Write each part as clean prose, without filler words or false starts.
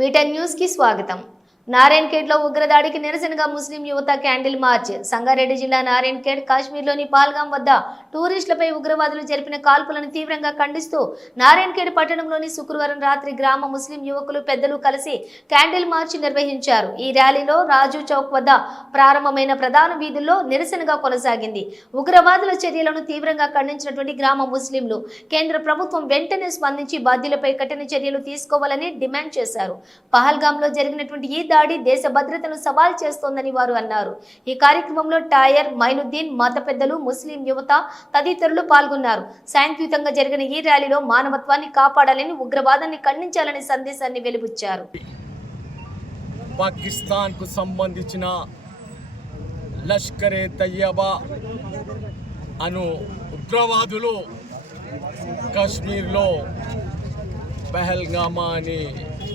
వీటెన్ news కి స్వాగతం. నారాయణఖేడ్ లో ఉగ్రదాడికి నిరసనగా ముస్లిం యువత క్యాండిల్ మార్చ్. సంగారెడ్డి జిల్లా నారాయణఖేడ్ కాశ్మీర్లోని పాల్గాం వద్ద టూరిస్టులపై ఉగ్రవాదులు జరిపిన కాల్పులను తీవ్రంగా ఖండిస్తూ నారాయణఖేడ్ పట్టణంలోని శుక్రవారం రాత్రి గ్రామ ముస్లిం యువకులు పెద్దలు కలిసి క్యాండిల్ మార్చ్ నిర్వహించారు. ఈ ర్యాలీలో రాజు చౌక్ వద్ద ప్రారంభమైన ప్రధాన వీధుల్లో నిరసనగా కొనసాగింది. ఉగ్రవాదుల చర్యలను తీవ్రంగా ఖండించినటువంటి గ్రామ ముస్లింలు కేంద్ర ప్రభుత్వం వెంటనే స్పందించి బాధ్యులపై కఠిన చర్యలు తీసుకోవాలని డిమాండ్ చేశారు. పహల్గాంలో జరిగినటువంటి ఈ దాడి దేశ భద్రతను సవాల్ చేస్తోందని వారు అన్నారు. ఈ కార్యక్రమంలో టైర్ మైనుద్దీన్, మత పెద్దలు, ముస్లిం యువత తదితరులు పాల్గొన్నారు. శాంతియుతంగా జరిగిన ఈ ర్యాలీలో మానవత్వాన్ని కాపాడాలని, ఉగ్రవాదాన్ని ఖండించాలని సందేశాన్ని వెలుబుచ్చారు. పాకిస్తాన్ కు సంబంధించిన లష్కరే తయ్యబా అను ఉగ్రవాదులు కాశ్మీర్లో పహల్గామా అని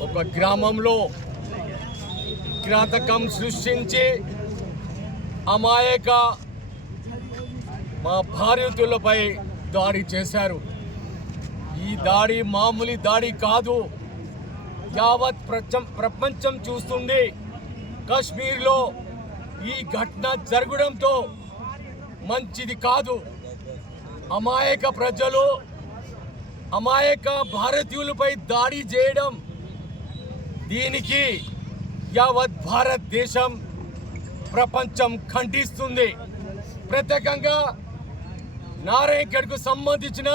ఒక గ్రామంలో కిరాతకం సృష్టించి అమాయక మా భారతీయులపై దాడి చేశారు. ఈ దాడి మామూలు దాడి కాదు. యావత్ ప్రపంచం చూస్తుంది. కాశ్మీర్లో ఈ ఘటన జరగడంతో మంచిది కాదు. అమాయక ప్రజలు, అమాయక భారతీయులపై దాడి చేయడం, దీనికి యావత్ భారతదేశం ప్రపంచం ఖండిస్తుంది. ప్రత్యేకంగా నారాయణఖేడ్కు సంబంధించిన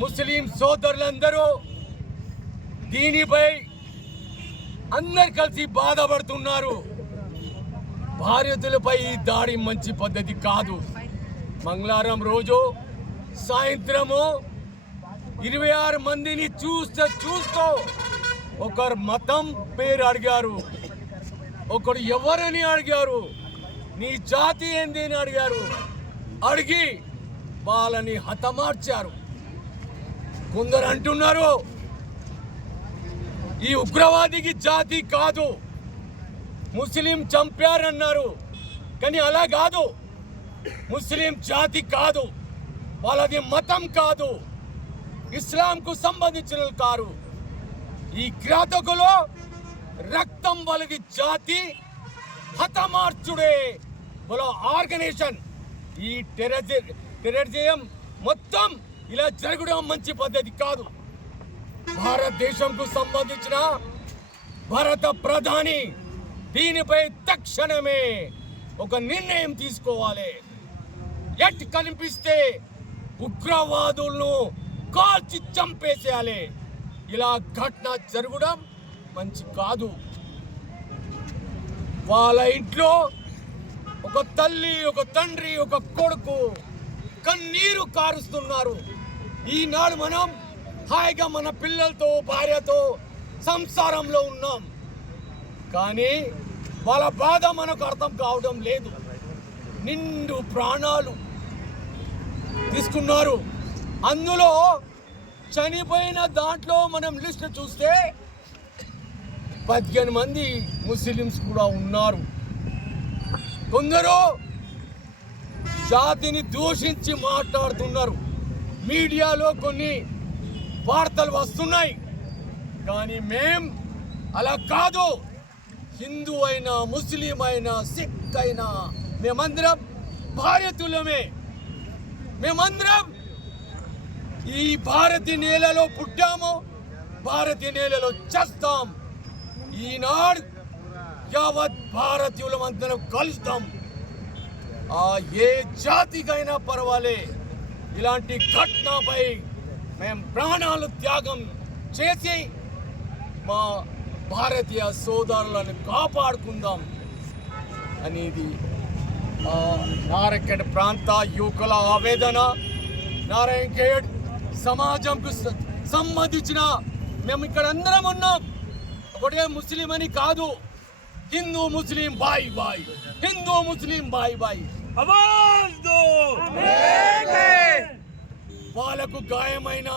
ముస్లిం సోదరులందరూ దీనిపై అందరు కలిసి బాధపడుతున్నారు. భారతీయులపై ఈ దాడి మంచి పద్ధతి కాదు. మంగళవారం రోజు సాయంత్రము 26 మందిని చూస్తూ ఒకరు మతం పేరు అడిగారు, ఒకరు ఎవరని అడిగారు, నీ జాతి ఏంది అని అడిగారు. అడిగి వాళ్ళని హతమార్చారు. కొందరు అంటున్నారు ఈ ఉగ్రవాదికి జాతి కాదు, ముస్లిం చంపారన్నారు. కానీ అలా కాదు. ముస్లిం జాతి కాదు, వాళ్ళది మతం కాదు, ఇస్లాంకు సంబంధించిన కారు. ఈ కిరాతకులు రక్తం వాళ్ళది జాతి, హతమార్చుడే వాళ్ళ ఆర్గనైజేషన్. ఈ టెర్రరిజం మొత్తం ఇలా జరగడం మంచి పద్ధతి కాదు. భారతదేశంకు సంబంధించిన భారత ప్రధాని దీనిపై తక్షణమే ఒక నిర్ణయం తీసుకోవాలి. ఎట్ కనిపిస్తే ఉగ్రవాదులను కాల్చి చంపేసేయాలి. ఇలా ఘటన జరగడం మంచి కాదు. వాళ్ళ ఇంట్లో ఒక తల్లి, ఒక తండ్రి, ఒక కొడుకు కన్నీరు కారుస్తున్నారు. ఈనాడు మనం హాయిగా మన పిల్లలతో, భార్యతో సంసారంలో ఉన్నాం. కానీ వాళ్ళ బాధ మనకు అర్థం కావడం లేదు. నిండు ప్రాణాలు తీసుకున్నారు. అందులో చనిపోయిన దాంట్లో మనం లిస్ట్ చూస్తే 15 మంది ముస్లిమ్స్ కూడా ఉన్నారు. కొందరు జాతిని దూషించి మాట్లాడుతున్నారు. మీడియాలో కొన్ని వార్తలు వస్తున్నాయి. కానీ మేం అలా కాదు. హిందూ అయినా, ముస్లిం అయినా, సిక్ అయినా మేమందరం భారతీయులమే. మేమందరం ఈ భారతీయ నేలలో పుట్టాము, భారతీయ నేలలో చేస్తాం. ఈనాడు యావత్ భారతీయులమందరం కలుస్తాం. ఏ జాతికైనా పర్వాలే. ఇలాంటి ఘటనపై మేము ప్రాణాలు త్యాగం చేసి మా భారతీయ సోదరులను కాపాడుకుందాం అనేది నారాయణఖేడ్ ప్రాంత యువకుల ఆవేదన. నారాయణఖేడ్ సమాజంకు సంబంధించిన మేము ఇక్కడ అందరం ఉన్నాం. ఒకటే ముస్లిం అని కాదు, హిందూ ముస్లిం బాయ్ బాయ్, హిందూ ముస్లిం బాయ్ బాయ్. వాళ్ళకు గాయమైన